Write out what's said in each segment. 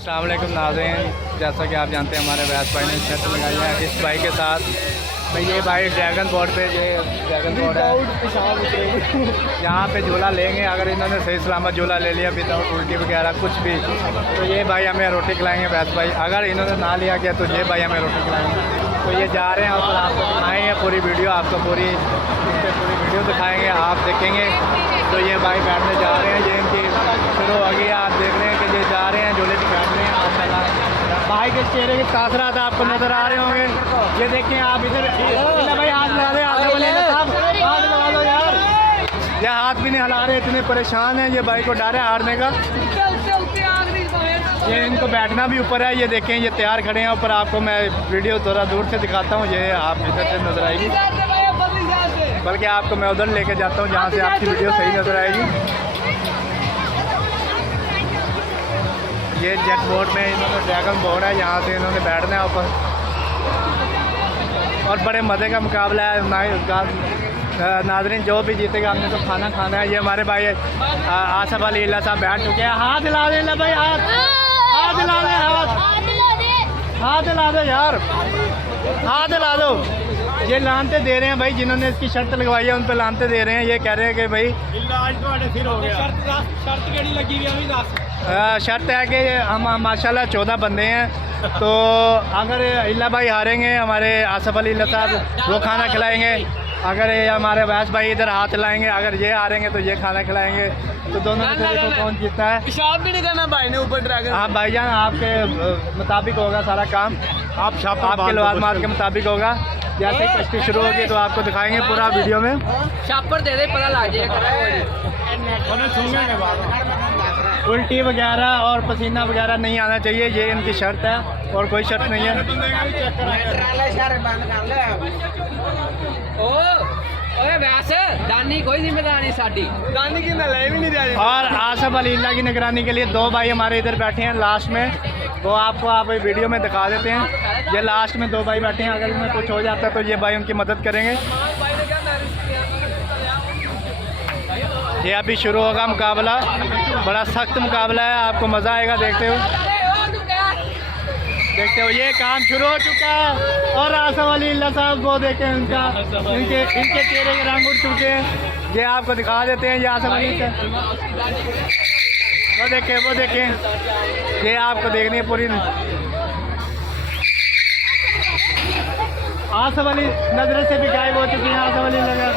अस्सलाम वालेकुम नाज़रीन, जैसा कि आप जानते हैं हमारे वैस भाई ने शर्त लगाई है इस भाई के साथ। भाई ये भाई ड्रैगन बोर्ड पे ये ड्रैगन बोर्ड है, यहाँ पे झूला लेंगे। अगर इन्होंने सही सलामत झूला ले लिया विदाउट उल्टी वगैरह कुछ भी, तो ये भाई हमें रोटी खिलाएंगे वैस भाई। अगर इन्होंने ना लिया गया तो ये भाई हमें रोटी खिलाएंगे। तो ये जा रहे हैं और आपको दिखाएँगे पूरी वीडियो, आपको पूरी वीडियो दिखाएँगे, आप देखेंगे। तो ये भाई बैठने जा रहे हैं, ये इनकी शुरू हो गई, आप देख रहे हैं कि ये जा रहे हैं झूले पर बैठ रहे हैं। माशाल्लाह भाई के चेहरे के तासरात आपको नज़र आ रहे होंगे। ये देखें आप इधर भाई हाथ लगा दे, हाथ लगा दो यार। ये हाथ भी नहीं हिला रहे, इतने परेशान हैं। ये भाई को डर है हारने का। ये इनको बैठना भी ऊपर है, ये देखें ये तैयार खड़े हैं ऊपर। आपको मैं वीडियो थोड़ा दूर से दिखाता हूँ, ये आप इधर से नज़र आएगी, बल्कि आपको मैं उधर लेके जाता हूँ जहाँ से आपकी वीडियो सही नज़र आएगी। ये जेट बोर्ड में इन्होंने ड्रैगन बोर्ड है, यहाँ से इन्होंने बैठना है ऊपर और बड़े मज़े का मुकाबला है। नाज़रीन जो भी जीतेगा हमने तो खाना खाना है। ये हमारे भाई आसफ अली साहब बैठ चुके हैं। हाथ हिला दे भाई, हाथ हिला दे, हाथ हिला दो यार, हाथ हिला दो। ये लानते दे रहे हैं भाई, जिन्होंने इसकी शर्त लगवाई है उन पर लानते दे रहे हैं। ये कह रहे हैं कि भाई शर्त है कि हम माशाल्लाह 14 बंदे हैं, तो अगर इल्ला भाई हारेंगे हमारे आसफ अली साहब वो खाना खिलाएंगे। अगर ये हमारे वैस भाई इधर हाथ लाएंगे, अगर ये हारेंगे तो ये खाना खिलाएंगे। तो दोनों में से देखो कौन जीतता है। पेशाब भी नहीं करना भाई ने ऊपर ड्रैगन। हाँ भाईजान आपके मुताबिक होगा सारा काम, आपके लवाजमात के मुताबिक होगा। जैसे ही कश्ती शुरू होगी तो आपको दिखाएंगे पूरा वीडियो में। शापर दे दे पता लग जाएगा। उल्टी वगैरह और पसीना वगैरह नहीं आना चाहिए, ये इनकी शर्त है और कोई शर्त नहीं है। ओए वैसे दानी कोई जिम्मेदारी नहीं साडी, दानी की नले भी नहीं रही। और आसफ अली की निगरानी के लिए दो भाई हमारे इधर बैठे हैं लास्ट में, वो आपको आप वीडियो में दिखा देते हैं। ये लास्ट में दो भाई बैठे हैं, अगर इनमें कुछ हो जाता है तो ये भाई उनकी मदद करेंगे। ये अभी शुरू होगा मुकाबला, बड़ा सख्त मुकाबला है, आपको मज़ा आएगा देखते हो। ये काम शुरू हो चुका है और आसफ अली साहब वो देखें इनके चेहरे के रंग उड़ चुके हैं। ये आपको दिखा देते हैं। ये आसफ अली से वो देखें ये आपको देखनी है पूरी। आसफ अली नजर से भी गायब हो चुकी हैं। आसफ अली नजर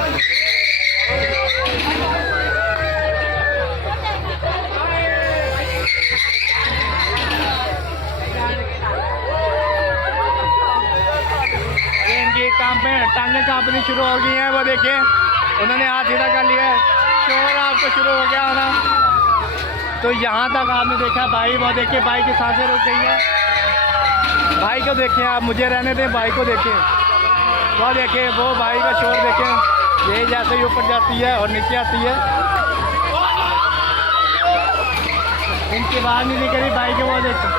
टांगे कांपनी शुरू हो गई हैं। वो देखिए उन्होंने हाथ सीधा कर लिया है, शोर आपको शुरू हो गया होना। तो यहाँ तक आपने देखा भाई, वो देखिए भाई की सांसें रुक गई हैं। भाई को देखें आप, मुझे रहने दें, भाई को देखें। वो देखिए वो भाई का शोर देखें, ये जैसे ही ऊपर जाती है और नीचे आती है, इनकी बात नहीं निकली भाई के। वो देखें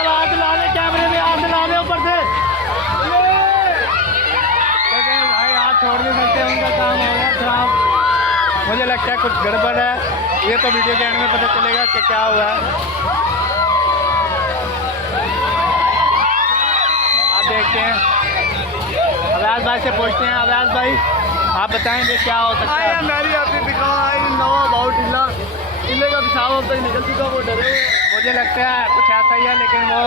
हाथ ला दे, कैमरे में हाथ ला दे ऊपर से। लेकिन भाई हाथ छोड़ नहीं सकते, उनका काम हो गया खराब। मुझे लगता है कुछ गड़बड़ है, ये तो वीडियो के एंड में पता चलेगा कि क्या हुआ है। आप देखते हैं, अवैस भाई से पूछते हैं। अवैस भाई आप बताएंगे क्या हो सकता है। मेरी आपने दिखाई नवा बहुत इल्ले का पेशाब अब तक निकल चुका, वो डरे। मुझे लगता है कुछ ऐसा ही है, लेकिन वो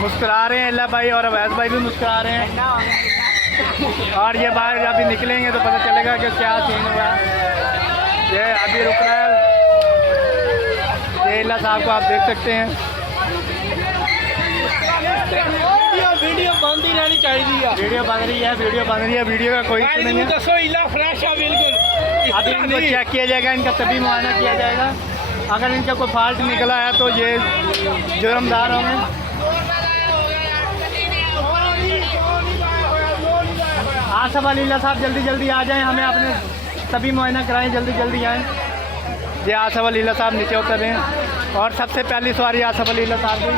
मुस्कुरा रहे हैं इल्ला भाई और अवैस भाई भी मुस्कुरा रहे हैं। और ये बाहर अभी निकलेंगे तो पता चलेगा कि क्या सीन हुआ है। ये अभी रुक रहा है, ये इल्ला साहब को आप देख सकते हैं। वीडियो बंद ही रहनी चाहिए। वीडियो बन रही है, वीडियो बन रही है, वीडियो का कोई इशू नहीं है। अभी इनको चेक किया जाएगा, इनका तभी मुआयना किया जाएगा। अगर इनका कोई फॉल्ट निकला है तो ये जुर्मदार होंगे। आसफ अली साहब जल्दी जल्दी आ जाएं, हमें अपने सभी मुआयना कराएं, जल्दी जल्दी आएँ। ये आसफ अली साहब नीचे उतर रहे हैं और सबसे पहली सवारी आसफ अली साहब की।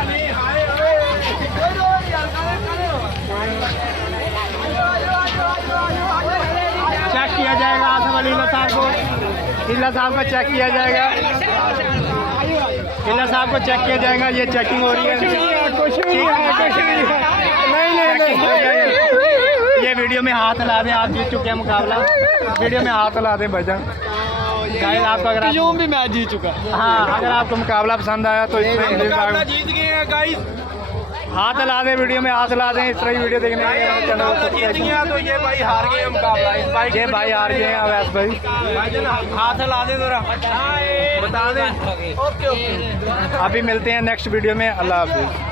किला साहब को चेक किया जाएगा, किला साहब को चेक किया जाएगा। ये चेकिंग हो रही है, कुछ नहीं ये वीडियो में हाथ ला दें, आप जीत चुके हैं मुकाबला, वीडियो में हाथ ला दें भजन। गाइस आपको अगर यूं भी मैच जीत चुका। हाँ, अगर आपको मुकाबला पसंद आया तो मुकाबला जीत गए हैं गाइस। हाथ ला दें, वीडियो में हाथ ला दें। इस तरह की वीडियो देखने के लिए चैनल को जीत गया तो ये भाई हार गए मुकाबला। इस भाई ये भाई हार गए हैं अवैस भाई। हाथ ला दे जरा, बता दे। ओके ओके, अभी मिलते हैं नेक्स्ट वीडियो में। अल्लाह हाफिज़।